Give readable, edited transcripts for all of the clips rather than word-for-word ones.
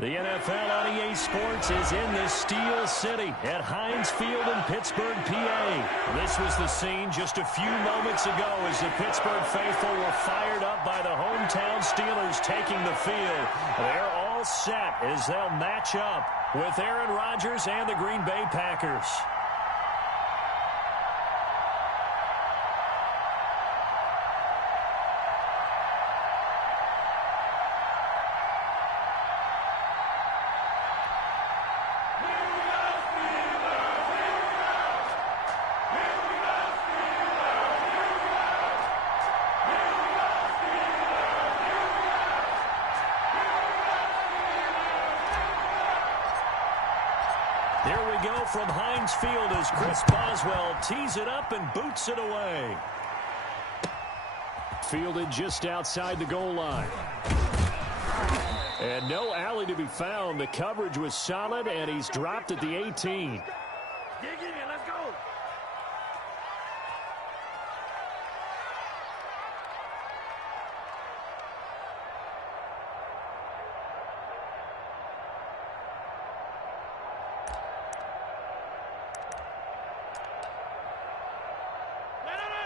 The NFL on EA Sports is in the Steel City at Heinz Field in Pittsburgh, PA. This was the scene just a few moments ago as the Pittsburgh faithful were fired up by the hometown Steelers taking the field. They're all set as they'll match up with Aaron Rodgers and the Green Bay Packers. Here we go from Heinz Field as Chris Boswell tees it up and boots it away. Fielded just outside the goal line. And no alley to be found. The coverage was solid, and he's dropped at the 18. Dig in here, let's go.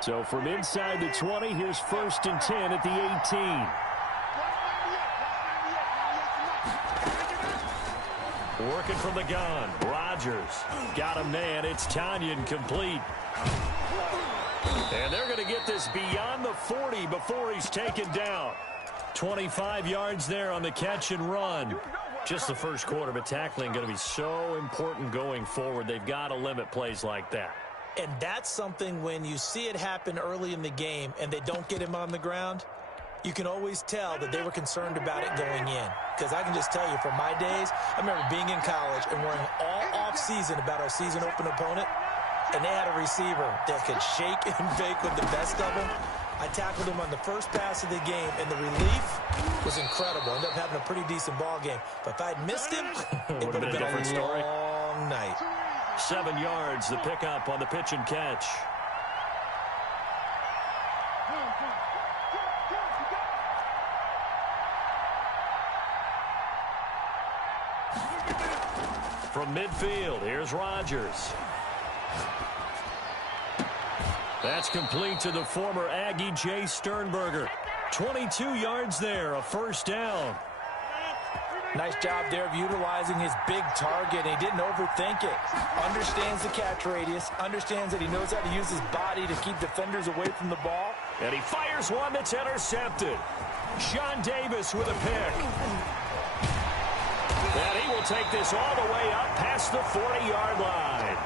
So from inside the 20, here's 1st and 10 at the 18. Working from the gun. Rodgers got him man. It's Tanyan complete. And they're going to get this beyond the 40 before he's taken down. 25 yards there on the catch and run. Just the first quarter, but tackling going to be so important going forward. They've got to limit plays like that. And that's something when you see it happen early in the game and they don't get him on the ground, you can always tell that they were concerned about it going in. Because I can just tell you from my days, I remember being in college and worrying all off-season about our season-open opponent, and they had a receiver that could shake and bake with the best of them. I tackled him on the first pass of the game, and the relief was incredible. Ended up having a pretty decent ball game. But if I'd missed him, it would have been a long night. 7 yards, the pickup on the pitch and catch. From midfield, here's Rodgers. That's complete to the former Aggie Jay Sternberger. 22 yards there, a first down. Nice job there of utilizing his big target. He didn't overthink it. Understands the catch radius. Understands that he knows how to use his body to keep defenders away from the ball. And he fires one that's intercepted. Sean Davis with a pick. And he will take this all the way up past the 40-yard line.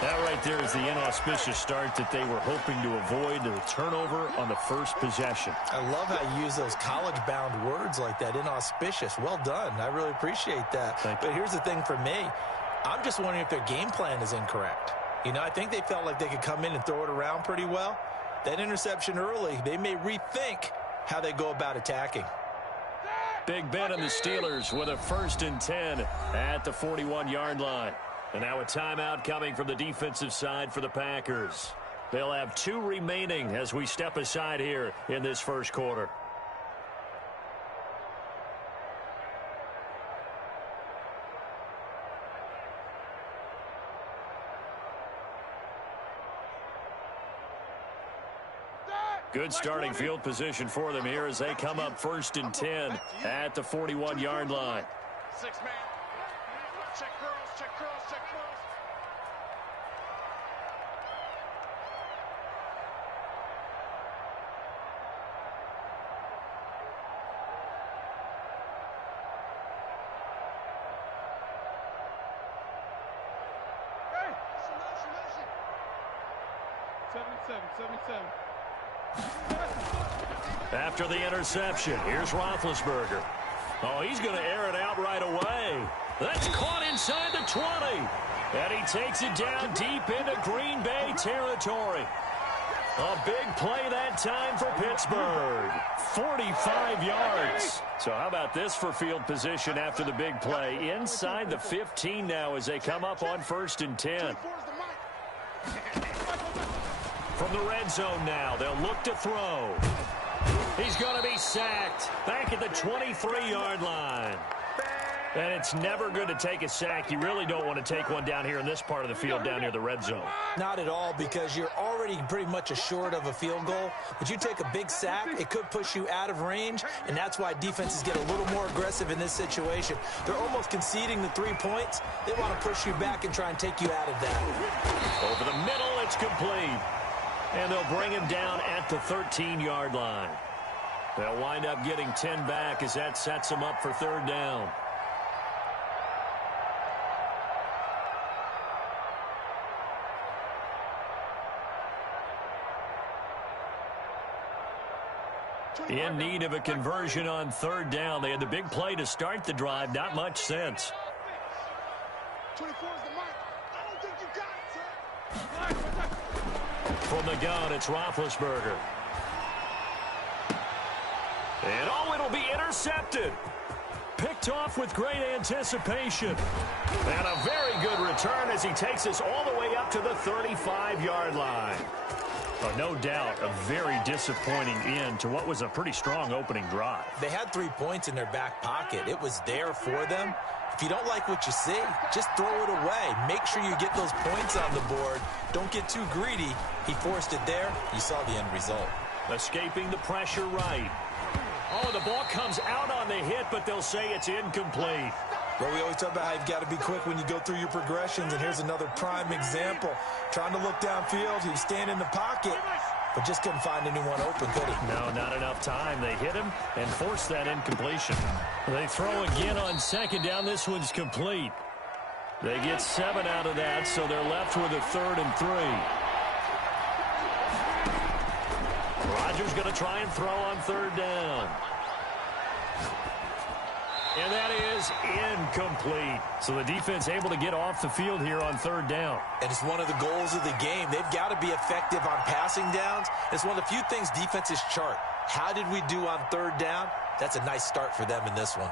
That right there is the inauspicious start that they were hoping to avoid, the turnover on the first possession. I love how you use those college-bound words like that, inauspicious. Well done. I really appreciate that. But here's the thing for me. I'm just wondering if their game plan is incorrect. You know, I think they felt like they could come in and throw it around pretty well. That interception early, they may rethink how they go about attacking. Big Ben and the Steelers with a 1st and 10 at the 41-yard line. And now a timeout coming from the defensive side for the Packers. They'll have 2 remaining as we step aside here in this first quarter. Good starting field position for them here as they come up 1st and 10 at the 41-yard line. 6-man. Check curls, check curls, check curls. Hey, motion. 77. After the interception, here's Roethlisberger. Oh, he's going to air it out right away. That's caught inside the 20. And he takes it down deep into Green Bay territory. A big play that time for Pittsburgh. 45 yards. So how about this for field position after the big play? Inside the 15 now as they come up on 1st and 10. From the red zone now, they'll look to throw. He's going to be sacked back at the 23-yard line. And it's never good to take a sack. You really don't want to take one down here in this part of the field, down near the red zone. Not at all, because you're already pretty much assured of a field goal. But you take a big sack, it could push you out of range, and that's why defenses get a little more aggressive in this situation. They're almost conceding the 3 points. They want to push you back and try and take you out of that. Over the middle, it's complete. And they'll bring him down at the 13-yard line. They'll wind up getting 10 back as that sets them up for third down. In need of a conversion on third down. They had the big play to start the drive. Not much sense. 24 is the mark. I don't think you got it, sir. From the gun, it's Roethlisberger. And it'll be intercepted. Picked off with great anticipation. And a very good return as he takes us all the way up to the 35-yard line. Oh, no doubt, a very disappointing end to what was a pretty strong opening drive. They had 3 points in their back pocket. It was there for them. If you don't like what you see, just throw it away. Make sure you get those points on the board. Don't get too greedy. He forced it there. You saw the end result. Escaping the pressure right. Oh, the ball comes out on the hit, but they'll say it's incomplete. Well, we always talk about how you've got to be quick when you go through your progressions, and here's another prime example. Trying to look downfield, he was standing in the pocket, but just couldn't find anyone open, could he? No, not enough time. They hit him and forced that incompletion. They throw again on second down. This one's complete. They get 7 out of that, so they're left with a 3rd and 3. Rodgers going to try and throw on third down. And that is incomplete. So the defense able to get off the field here on third down. And it's one of the goals of the game. They've got to be effective on passing downs. It's one of the few things defenses chart. How did we do on third down? That's a nice start for them in this one.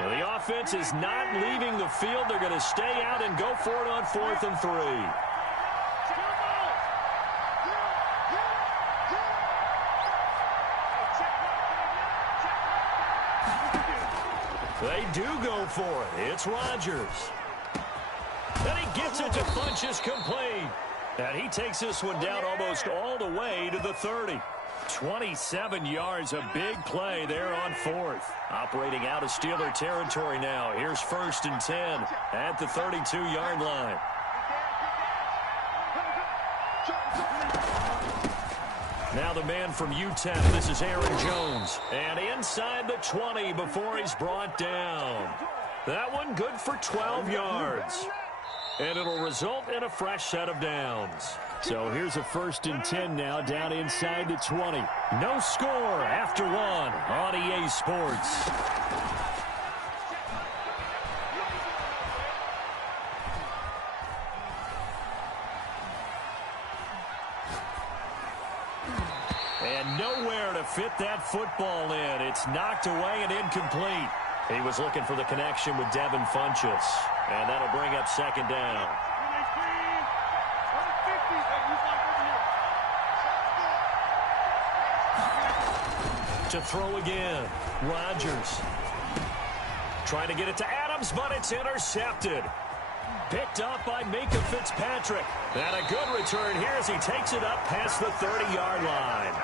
Well, the offense is not leaving the field. They're going to stay out and go for it on 4th and 3. They do go for it. It's Rodgers. And he gets it to Funchess complete. And he takes this one down almost all the way to the 30. 27 yards, a big play there on 4th. Operating out of Steeler territory now. Here's 1st and 10 at the 32-yard line. Now the man from UTEP, this is Aaron Jones. And inside the 20 before he's brought down. That one good for 12 yards. And it'll result in a fresh set of downs. So here's a 1st and 10 now down inside the 20. No score after 1 on EA Sports. And nowhere to fit that football in. It's knocked away and incomplete. He was looking for the connection with Devin Funchess. And that'll bring up 2nd down. To throw again. Rodgers. Trying to get it to Adams, but it's intercepted. Picked up by Minka Fitzpatrick. And a good return here as he takes it up past the 30-yard line.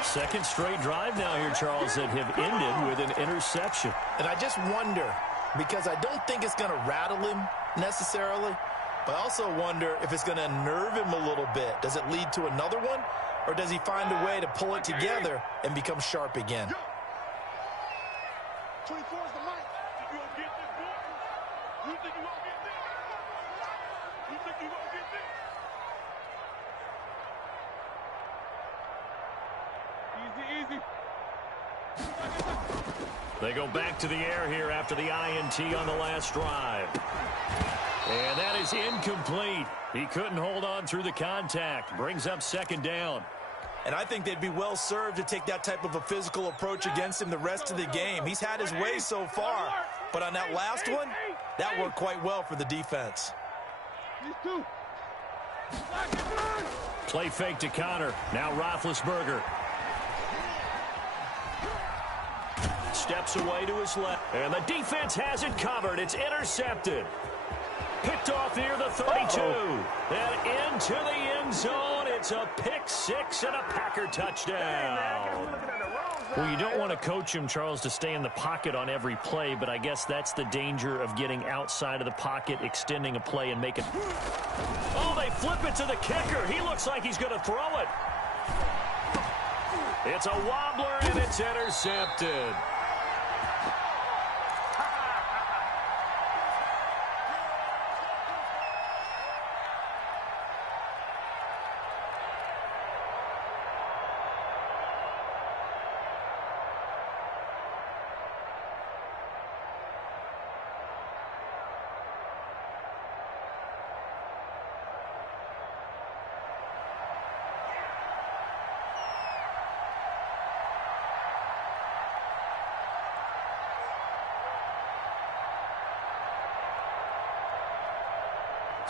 2nd straight drive now here, Charles, that have ended with an interception. And I just wonder, because I don't think it's going to rattle him necessarily, but I also wonder if it's going to unnerve him a little bit. Does it lead to another one, or does he find a way to pull it together and become sharp again? 24 is the mark. You gonna get this, boy? You think you gonna get this? You think you gonna get this? Easy. They go back to the air here after the INT on the last drive. And that is incomplete. He couldn't hold on through the contact. Brings up 2nd down. And I think they'd be well served to take that type of a physical approach against him the rest of the game. He's had his way so far, but on that last one, that worked quite well for the defense. Play fake to Connor. Now Roethlisberger. steps away to his left. And the defense has it covered. It's intercepted. Picked off near the 32. And into the end zone. It's a pick six and a Packer touchdown. Well, you don't want to coach him, Charles, to stay in the pocket on every play, but I guess that's the danger of getting outside of the pocket, extending a play, and making... Oh, they flip it to the kicker. He looks like he's going to throw it. It's a wobbler, and it's intercepted.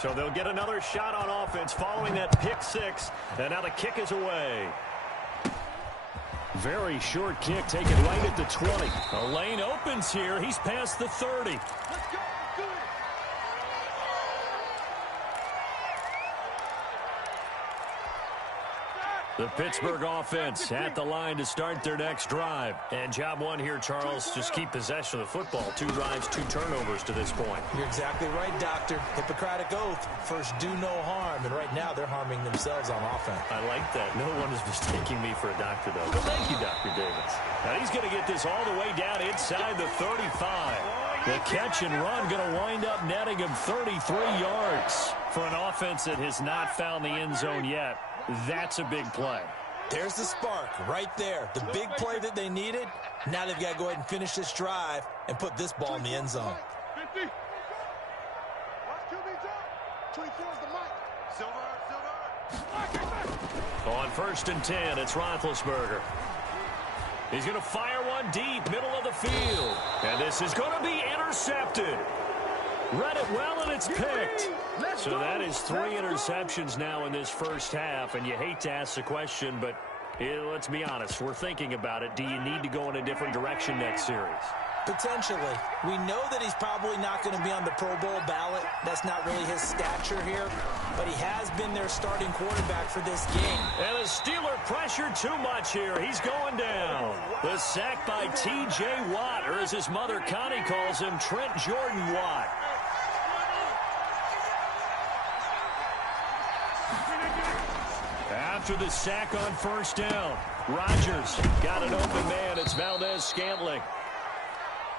So they'll get another shot on offense following that pick six. And now the kick is away. Very short kick taken right at the 20. A lane opens here. He's past the 30. Let's go. Do it. The Pittsburgh offense at the line to start their next drive. And job one here, Charles, just keep possession of the football. 2 drives, 2 turnovers to this point. You're exactly right, Doctor. Hippocratic oath. First, do no harm. And right now, they're harming themselves on offense. I like that. No one is mistaking me for a doctor, though. But thank you, Dr. Davis. Now he's going to get this all the way down inside the 35. The catch and run going to wind up netting him 33 yards. For an offense that has not found the end zone yet, that's a big play. There's the spark right there. The big play that they needed. Now they've got to go ahead and finish this drive and put this ball in the end zone. 50. Watch QB's up. 24 is the mic. Silver. On 1st and 10, it's Roethlisberger. He's going to fire one deep, middle of the field. And this is going to be intercepted. Read it well, and it's picked. So that is 3 interceptions now in this first half, and you hate to ask the question, but let's be honest. We're thinking about it. Do you need to go in a different direction next series? Potentially. We know that he's probably not going to be on the Pro Bowl ballot. That's not really his stature here, but he has been their starting quarterback for this game. And the Steeler pressured too much here. He's going down. The sack by T.J. Watt, or as his mother Connie calls him, Trent Jordan Watt. After the sack on 1st down, Rodgers got an open man. It's Valdez-Scantling.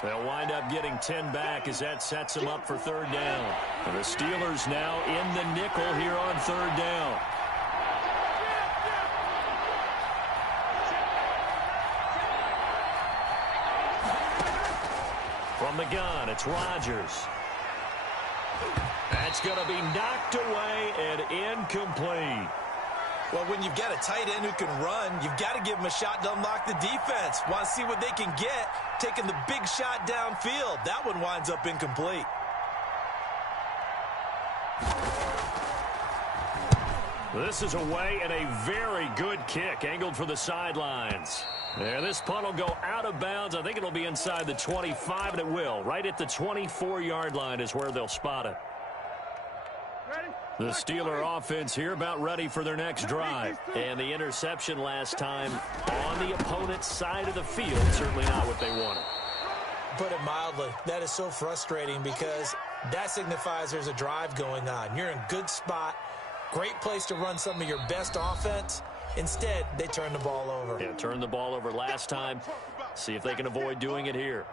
They'll wind up getting 10 back as that sets them up for 3rd down. And the Steelers now in the nickel here on 3rd down. From the gun, it's Rodgers. That's going to be knocked away and incomplete. Well, when you've got a tight end who can run, you've got to give him a shot to unlock the defense. Want to see what they can get, taking the big shot downfield. That one winds up incomplete. This is away and a very good kick, angled for the sidelines. And this punt will go out of bounds. I think it'll be inside the 25, and it will. Right at the 24-yard line is where they'll spot it. The Steeler offense here about ready for their next drive. And the interception last time on the opponent's side of the field, certainly not what they wanted. Put it mildly, that is so frustrating because that signifies there's a drive going on. You're in a good spot, great place to run some of your best offense. Instead, they turn the ball over. Yeah, turned the ball over last time. See if they can avoid doing it here.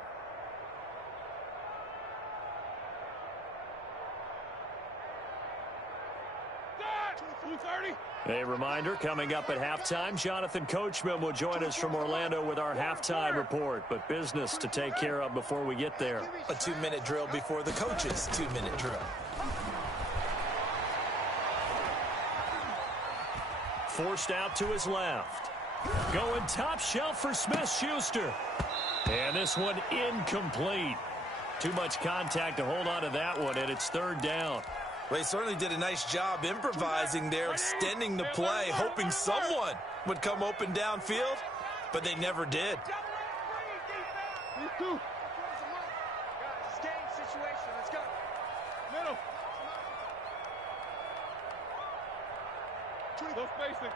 A reminder, coming up at halftime, Jonathan Coachman will join us from Orlando with our halftime report. But business to take care of before we get there. A 2-minute drill before the coach's 2-minute drill. Forced out to his left. Going top shelf for Smith-Schuster. And this one incomplete. Too much contact to hold on to that one, and it's 3rd down. Well, he certainly did a nice job improvising there, extending the play, hoping someone would come open downfield, but they never did. These two. Guys, it's game situation. Let's go. Middle. No spacing.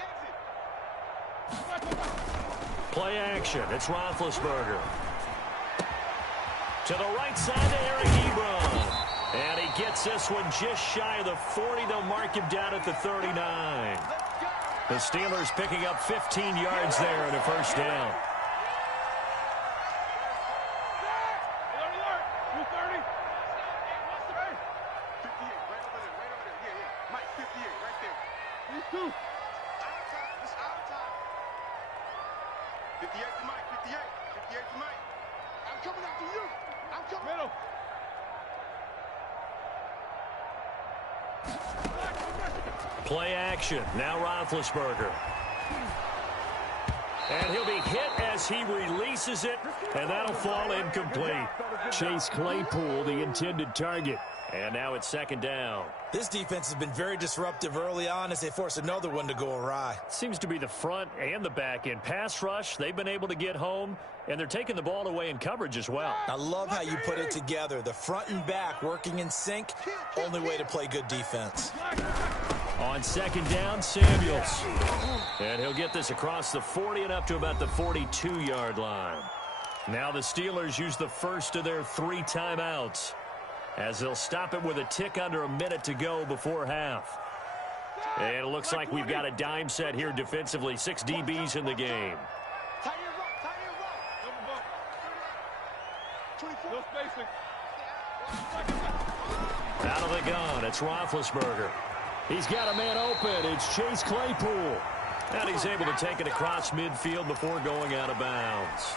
Exit. Play action. It's Roethlisberger. To the right side to Eric Ebron. And he gets this one just shy of the 40. They'll mark him down at the 39. The Steelers picking up 15 yards there in a first down. Play action. Now Roethlisberger. And he'll be hit as he releases it, and that'll fall incomplete. Chase Claypool, the intended target. And now it's second down. This defense has been very disruptive early on as they force another one to go awry. Seems to be the front and the back end. Pass rush, they've been able to get home, and they're taking the ball away in coverage as well. I love how you put it together. The front and back working in sync. Only way to play good defense. On second down, Samuels. And he'll get this across the 40 and up to about the 42-yard line. Now the Steelers use the first of their 3 timeouts, as they'll stop it with a tick under a minute to go before half. And it looks like we've got a dime set here defensively. 6 DBs in the game. Out of the gun, it's Roethlisberger. He's got a man open. It's Chase Claypool. And he's able to take it across midfield before going out of bounds.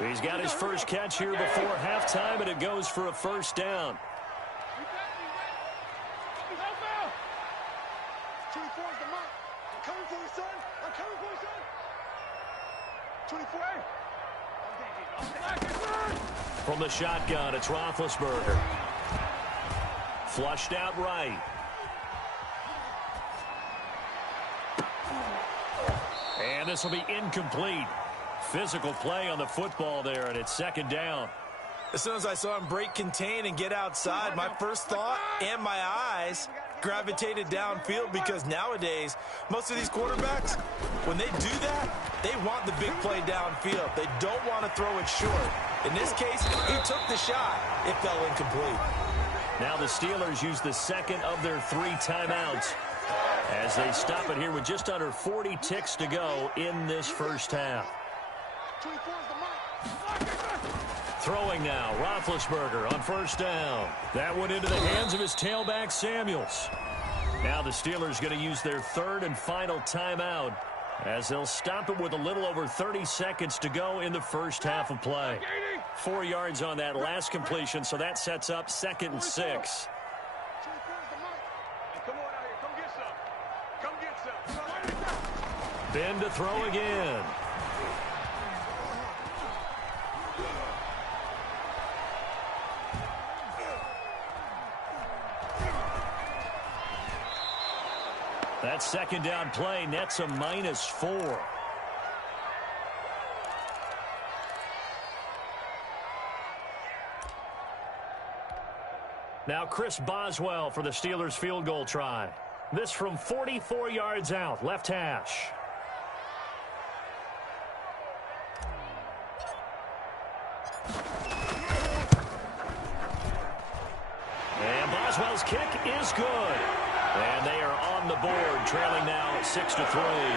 He's got his first catch here before halftime, and it goes for a first down. 24 is the mark. I'm coming for you, son. I'm coming for you, son. 24. From the shotgun, it's Roethlisberger. Flushed out right. And this will be incomplete. Physical play on the football there, and it's second down. As soon as I saw him break contain and get outside, my first thought and my eyes gravitated downfield, because nowadays, most of these quarterbacks, when they do that, they want the big play downfield. They don't want to throw it short. In this case, he took the shot. It fell incomplete. Now the Steelers use the second of their 3 timeouts as they stop it here with just under 40 ticks to go in this first half. Throwing now, Roethlisberger on first down. That went into the hands of his tailback, Samuels. Now the Steelers going to use their 3rd and final timeout, as they'll stop it with a little over 30 seconds to go in the first half of play. 4 yards on that last completion, so that sets up 2nd and 6. Ben to throw again. That second down play nets a -4. Now Chris Boswell for the Steelers field goal try. This from 44 yards out, left hash. And Boswell's kick is good. And they are on the board, trailing now 6-3.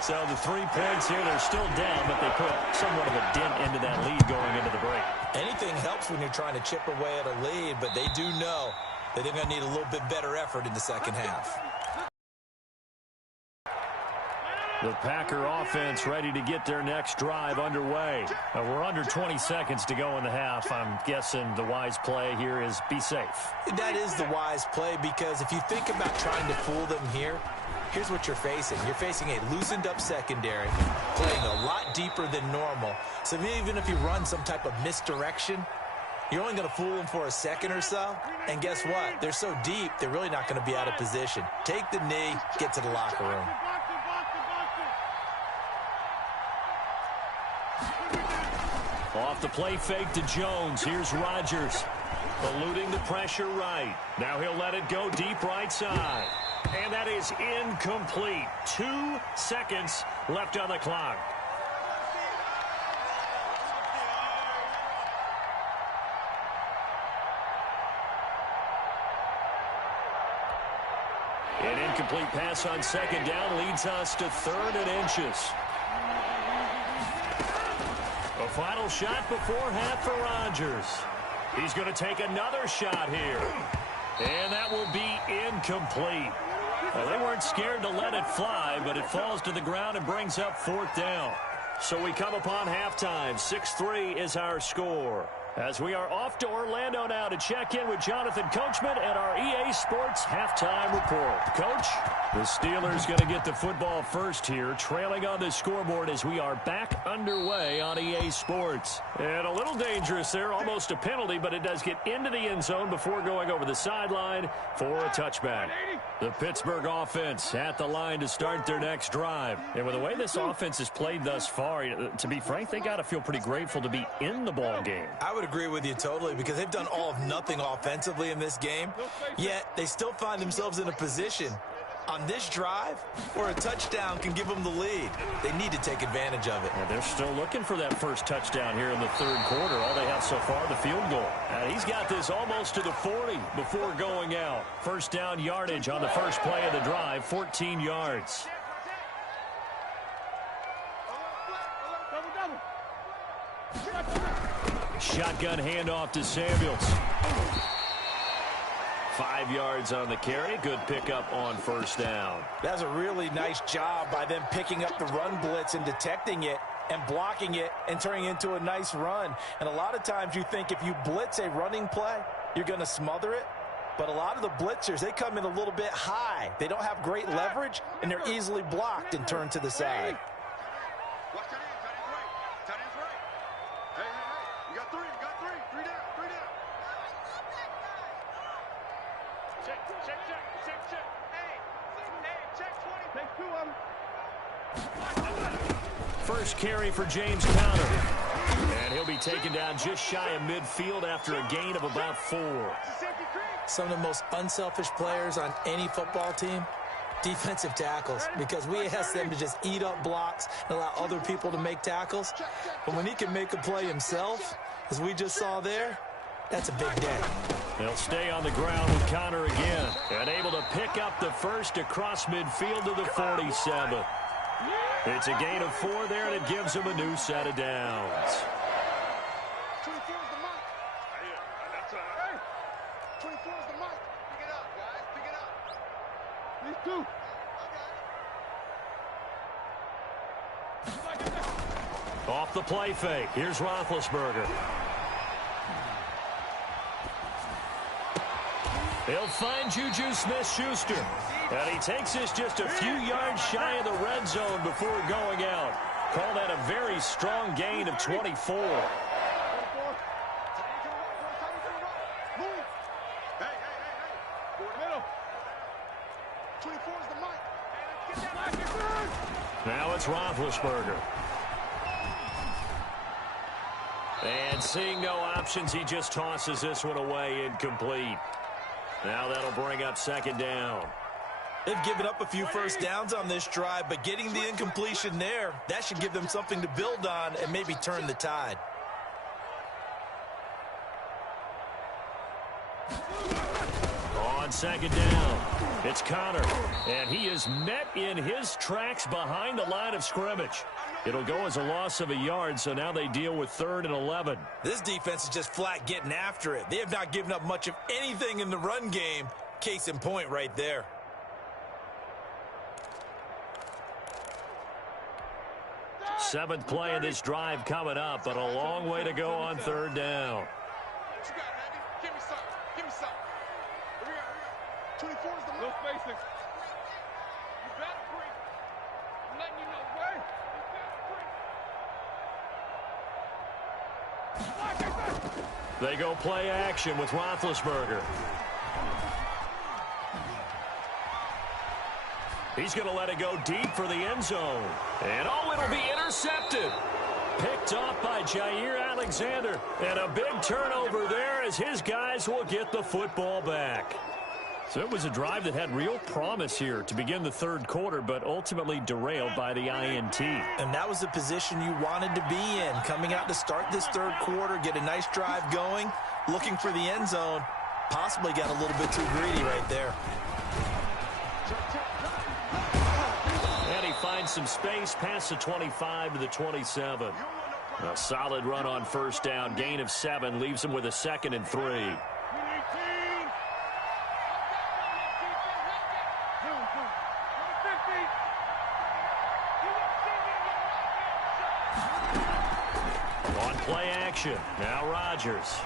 So the 3 points here, they're still down, but they put somewhat of a dent into that lead going into the break. Anything helps when you're trying to chip away at a lead, but they do know that they're going to need a little bit better effort in the second half. The Packer offense ready to get their next drive underway. We're under 20 seconds to go in the half. I'm guessing the wise play here is be safe. That is the wise play, because if you think about trying to fool them here, here's what you're facing. You're facing a loosened up secondary, playing a lot deeper than normal. So even if you run some type of misdirection, you're only going to fool them for a second or so. And guess what? They're so deep, they're really not going to be out of position. Take the knee, get to the locker room. Off the play fake to Jones. Here's Rodgers. Eluding the pressure right. Now he'll let it go deep right side. And that is incomplete. 2 seconds left on the clock. An incomplete pass on second down leads us to 3rd and inches. A final shot before half for Rodgers. He's going to take another shot here. And that will be incomplete. Well, they weren't scared to let it fly, but it falls to the ground and brings up 4th down. So we come upon halftime. 6-3 is our score. As we are off to Orlando now to check in with Jonathan Coachman at our EA Sports Halftime Report. Coach, the Steelers going to get the football first here, trailing on the scoreboard as we are back underway on EA Sports. And a little dangerous there, almost a penalty, but it does get into the end zone before going over the sideline for a touchback. The Pittsburgh offense at the line to start their next drive. And with the way this offense has played thus far, to be frank, they got to feel pretty grateful to be in the ball game. I would agree with you totally because they've done all of nothing offensively in this game, yet they still find themselves in a position on this drive where a touchdown can give them the lead. They need to take advantage of it. Yeah, they're still looking for that first touchdown here in the 3rd quarter. All they have so far, the field goal. He's got this almost to the 40 before going out. First down yardage on the first play of the drive, 14 yards. Shotgun handoff to Samuels. 5 yards on the carry. Good pickup on first down. That's a really nice job by them picking up the run blitz and detecting it and blocking it and turning it into a nice run. And a lot of times you think if you blitz a running play, you're going to smother it. But a lot of the blitzers, they come in a little bit high. They don't have great leverage, and they're easily blocked and turned to the side. Watch that in. Tight end's right. Tight end's right. Hey. You got 3. You got 3. 3 down. 3 down. Check. Hey, check 20. Take 2 of them. First carry for James Conner. And he'll be taken down just shy of midfield after a gain of about 4. Some of the most unselfish players on any football team, defensive tackles, because we ask them to just eat up blocks and allow other people to make tackles. But when he can make a play himself, as we just saw there, that's a big day. They'll stay on the ground with Conner again. And able to pick up the first across midfield to the 47. It's a gain of 4 there, and it gives them a new set of downs. 24 is the mic. That's hey. 24 is the mic. Pick it up, guys. Pick it up. These 2. Off the play fake. Here's Roethlisberger. He'll find Juju Smith-Schuster. And he takes this just a few yards shy of the red zone before going out. Call that a very strong gain of 24. Hey. 24 is the mic. Now it's Roethlisberger. And seeing no options, he just tosses this one away incomplete. Now that'll bring up second down. They've given up a few first downs on this drive, but getting the incompletion there, that should give them something to build on and maybe turn the tide. On second down, it's Conner, and he is met in his tracks behind the line of scrimmage. It'll go as a loss of a yard, so now they deal with 3rd and 11. This defense is just flat getting after it. They have not given up much of anything in the run game. Case in point right there. Seventh play of this drive coming up, but a long way to go on 3rd down. What you got, Andy? Give me something. Give me something. Here we go. 24 is the mic. No spacing. You better break. I'm letting you know, right? They go play action with Roethlisberger. He's going to let it go deep for the end zone. And it'll be intercepted. Picked off by Jair Alexander. And a big turnover there as his guys will get the football back. So it was a drive that had real promise here to begin the third quarter, but ultimately derailed by the INT. And that was the position you wanted to be in, coming out to start this third quarter, get a nice drive going, looking for the end zone. Possibly got a little bit too greedy right there. And he finds some space past the 25 to the 27. A solid run on first down. Gain of 7 leaves him with a 2nd and 3. On play action. Now Rodgers.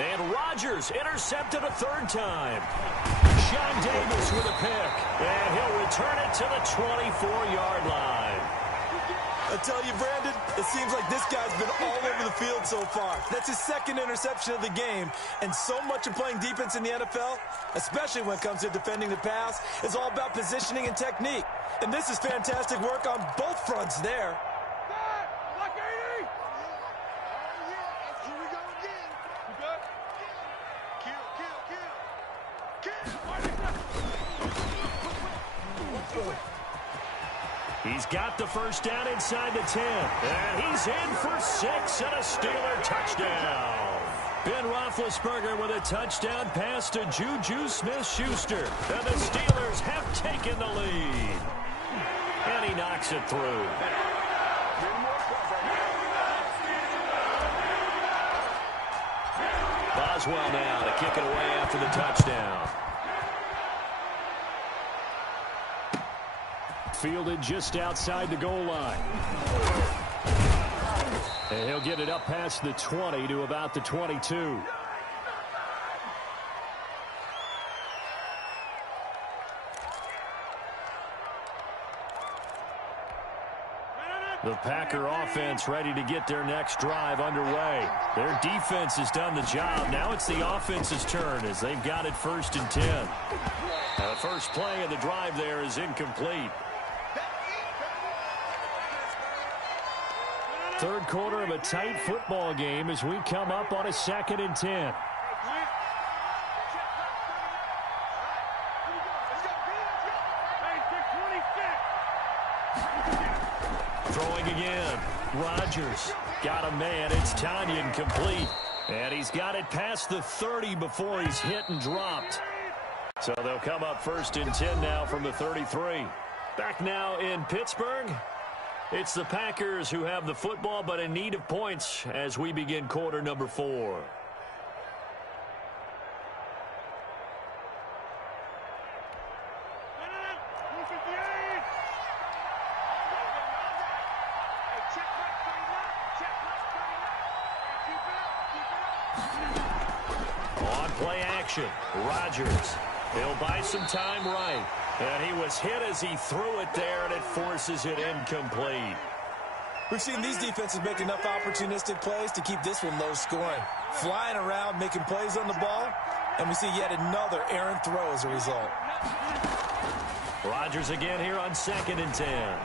And Rodgers intercepted a 3rd time. Sean Davis with a pick. And he'll return it to the 24-yard line. I tell you, Brandon, it seems like this guy's been all over the field so far. That's his 2nd interception of the game. And so much of playing defense in the NFL, especially when it comes to defending the pass, is all about positioning and technique. And this is fantastic work on both fronts there. He's got the first down inside the 10. And he's in for 6 and a Steeler touchdown. Ben Roethlisberger with a touchdown pass to Juju Smith-Schuster. And the Steelers have taken the lead. And he knocks it through. Boswell now to kick it away after the touchdown. Fielded just outside the goal line. And he'll get it up past the 20 to about the 22. The Packer offense ready to get their next drive underway. Their defense has done the job. Now it's the offense's turn as they've got it 1st and 10. The first play of the drive there is incomplete. Third quarter of a tight football game as we come up on a 2nd and 10. Throwing again. Rodgers got a man. It's Tanyan complete. And he's got it past the 30 before he's hit and dropped. So they'll come up 1st and 10 now from the 33. Back now in Pittsburgh. It's the Packers who have the football, but in need of points as we begin quarter number 4. On play action, Rodgers. He'll buy some time right. And he was hit as he threw it there, and it forces it incomplete. We've seen these defenses make enough opportunistic plays to keep this one low scoring. Flying around, making plays on the ball, and we see yet another errant throw as a result. Rodgers again here on 2nd and 10.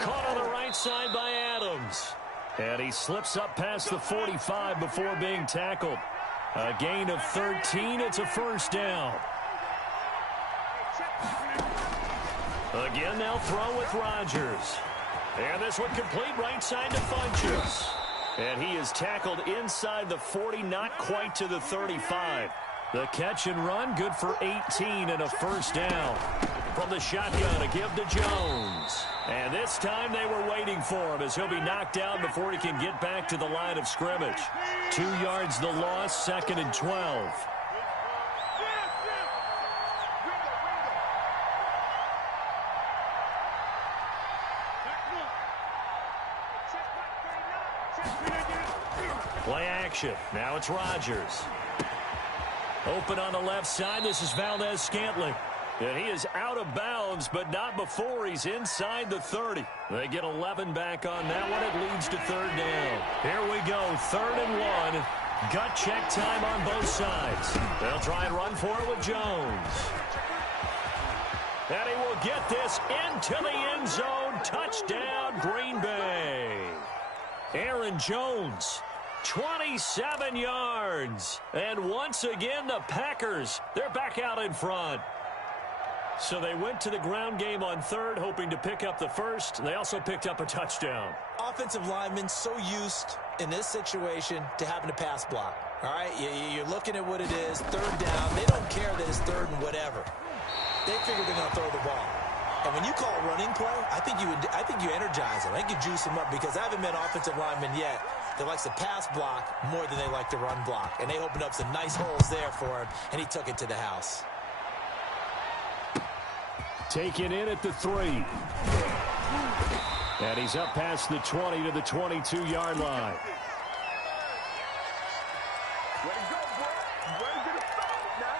Caught on the right side by Adams. And he slips up past the 45 before being tackled. A gain of 13. It's a 1st down. Again, they'll throw with Rodgers. And this one complete right side to Funchess. And he is tackled inside the 40, not quite to the 35. The catch and run, good for 18 and a 1st down. From the shotgun, a give to Jones. And this time they were waiting for him as he'll be knocked down before he can get back to the line of scrimmage. 2 yards the loss, 2nd and 12. Play action. Now it's Rodgers. Open on the left side. This is Valdez-Scantling. And he is out of bounds, but not before he's inside the 30. They get 11 back on that one. It leads to 3rd down. Here we go, 3rd and 1. Gut check time on both sides. They'll try and run for it with Jones. And he will get this into the end zone. Touchdown, Green Bay. Aaron Jones, 27 yards. And once again, the Packers, they're back out in front. So they went to the ground game on third, hoping to pick up the first. They also picked up a touchdown. Offensive linemen so used in this situation to having to pass block. All right, you're looking at what it is, third down. They don't care that it's third and whatever. They figure they're going to throw the ball. And when you call a running play, I think you energize them. I think you juice them up because I haven't met offensive linemen yet that likes to pass block more than they like to run block. And they opened up some nice holes there for him, and he took it to the house. Taken in at the 3. And he's up past the 20 to the 22-yard line. Way to go, bro. Way to get it started now.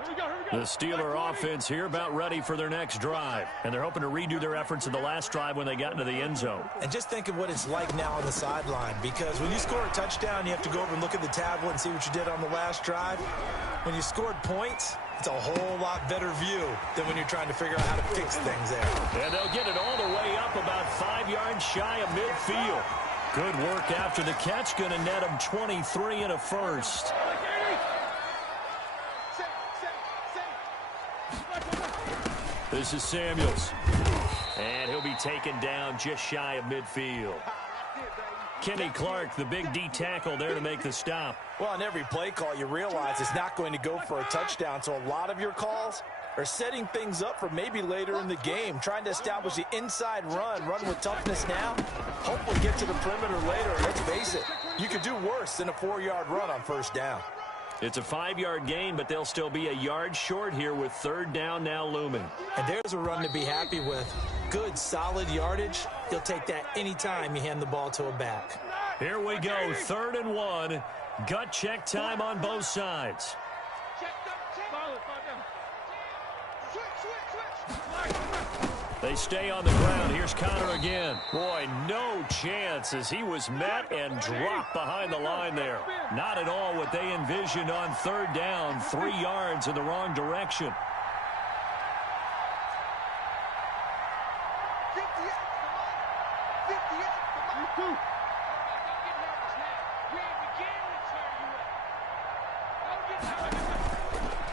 Here we go. The Steeler offense here about ready for their next drive. And they're hoping to redo their efforts in the last drive when they got into the end zone. And just think of what it's like now on the sideline, because when you score a touchdown, you have to go over and look at the tablet and see what you did on the last drive. When you scored points, it's a whole lot better view than when you're trying to figure out how to fix things there. And they'll get it all the way up about 5 yards shy of midfield. Good work after the catch. Going to net him 23 and a first. This is Samuels. And he'll be taken down just shy of midfield. Kenny Clark, the big D tackle there to make the stop. Well, on every play call, you realize it's not going to go for a touchdown, so a lot of your calls are setting things up for maybe later in the game, trying to establish the inside run with toughness now, hopefully get to the perimeter later. Let's face it, you could do worse than a 4-yard run on first down. It's a 5-yard gain, but they'll still be a yard short here with third down now looming. And there's a run to be happy with. Good, solid yardage. You'll take that anytime you hand the ball to a back. Here we go, 3rd and 1. Gut check time on both sides. They stay on the ground. Here's Connor again. Boy, no chance as he was met and dropped behind the line there. Not at all what they envisioned on third down. 3 yards in the wrong direction.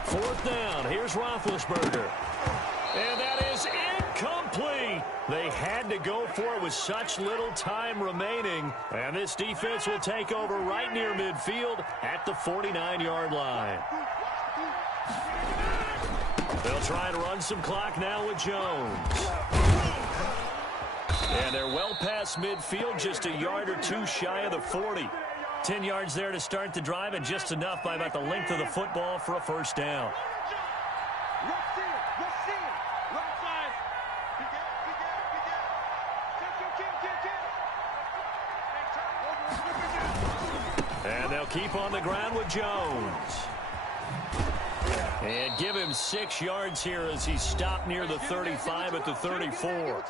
Fourth down. Here's Roethlisberger. And that is incomplete. They had to go for it with such little time remaining. And this defense will take over right near midfield at the 49-yard line. They'll try and run some clock now with Jones. And they're well past midfield, just a yard or two shy of the 40. 10 yards there to start the drive, and just enough by about the length of the football for a first down. And they'll keep on the ground with Jones. And give him 6 yards here as he stopped near the 35 at the 34.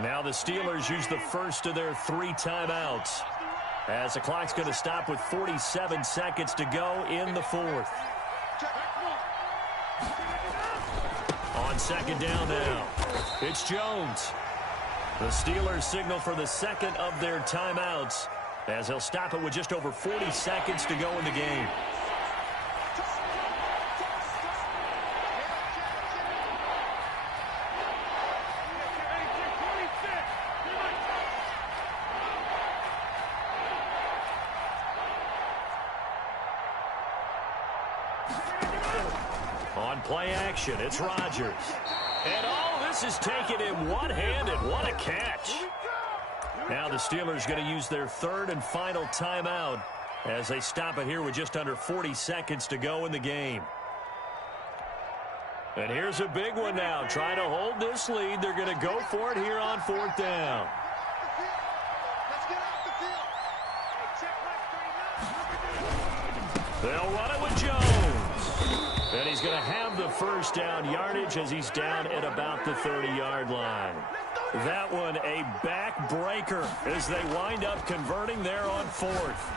Now the Steelers use the first of their 3 timeouts, as the clock's going to stop with 47 seconds to go in the 4th. On second down now, it's Jones. The Steelers signal for the second of their timeouts, as they'll stop it with just over 40 seconds to go in the game. On play action, it's Rodgers. And all this is taken in one-handed. What a catch. Now the Steelers going to use their 3rd and final timeout as they stop it here with just under 40 seconds to go in the game. And here's a big one now. Trying to hold this lead. They're going to go for it here on 4th down. They'll run it with Jones. And he's going to have the first down yardage as he's down at about the 30-yard line. That one a backbreaker as they wind up converting there on fourth.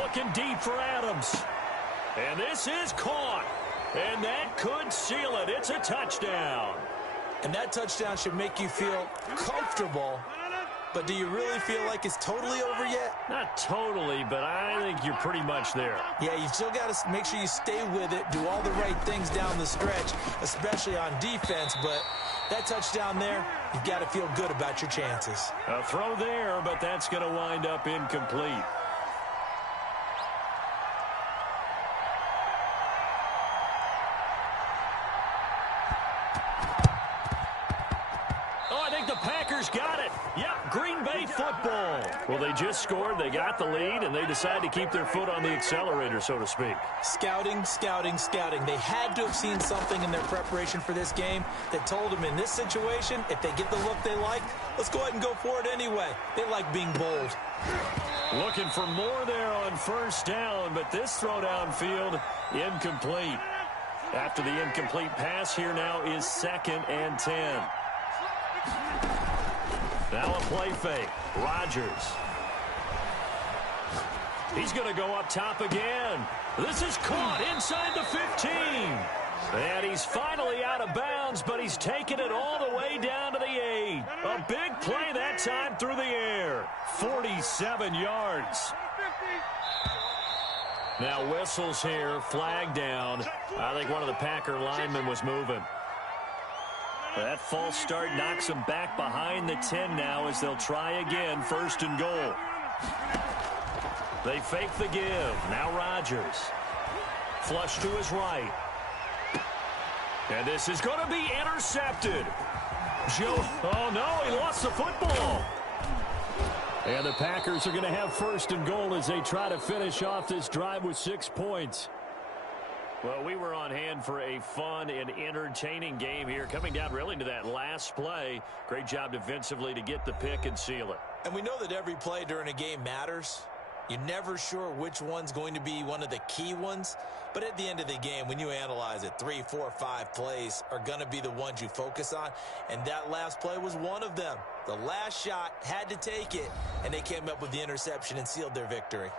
Looking deep for Adams. And this is caught. And that could seal it. It's a touchdown. And that touchdown should make you feel comfortable. But do you really feel like it's totally over yet? Not totally, but I think you're pretty much there. Yeah, you still got to make sure you stay with it, do all the right things down the stretch, especially on defense. But that touchdown there, you've got to feel good about your chances. A throw there, but that's going to wind up incomplete. Packers got it. Yep, Green Bay football. Well, they just scored. They got the lead, and they decide to keep their foot on the accelerator, so to speak. Scouting, scouting, scouting. They had to have seen something in their preparation for this game that told them in this situation, if they get the look they like, let's go ahead and go for it anyway. They like being bold. Looking for more there on first down, but this throw downfield incomplete. After the incomplete pass, here now is 2nd and 10. Now a play fake. Rodgers. He's going to go up top again. This is caught inside the 15. And he's finally out of bounds, but he's taken it all the way down to the 8. A big play that time through the air. 47 yards. Now whistles here. Flag down. I think one of the Packer linemen was moving. That false start knocks them back behind the 10 now as they'll try again, 1st and goal. They fake the give. Now Rodgers. Flush to his right. And this is going to be intercepted. Oh, no, he lost the football. And the Packers are going to have 1st and goal as they try to finish off this drive with 6 points. Well, we were on hand for a fun and entertaining game here, coming down really to that last play. Great job defensively to get the pick and seal it. And we know that every play during a game matters. You're never sure which one's going to be one of the key ones. But at the end of the game, when you analyze it, 3, 4, 5 plays are going to be the ones you focus on. And that last play was one of them. The last shot had to take it, and they came up with the interception and sealed their victory.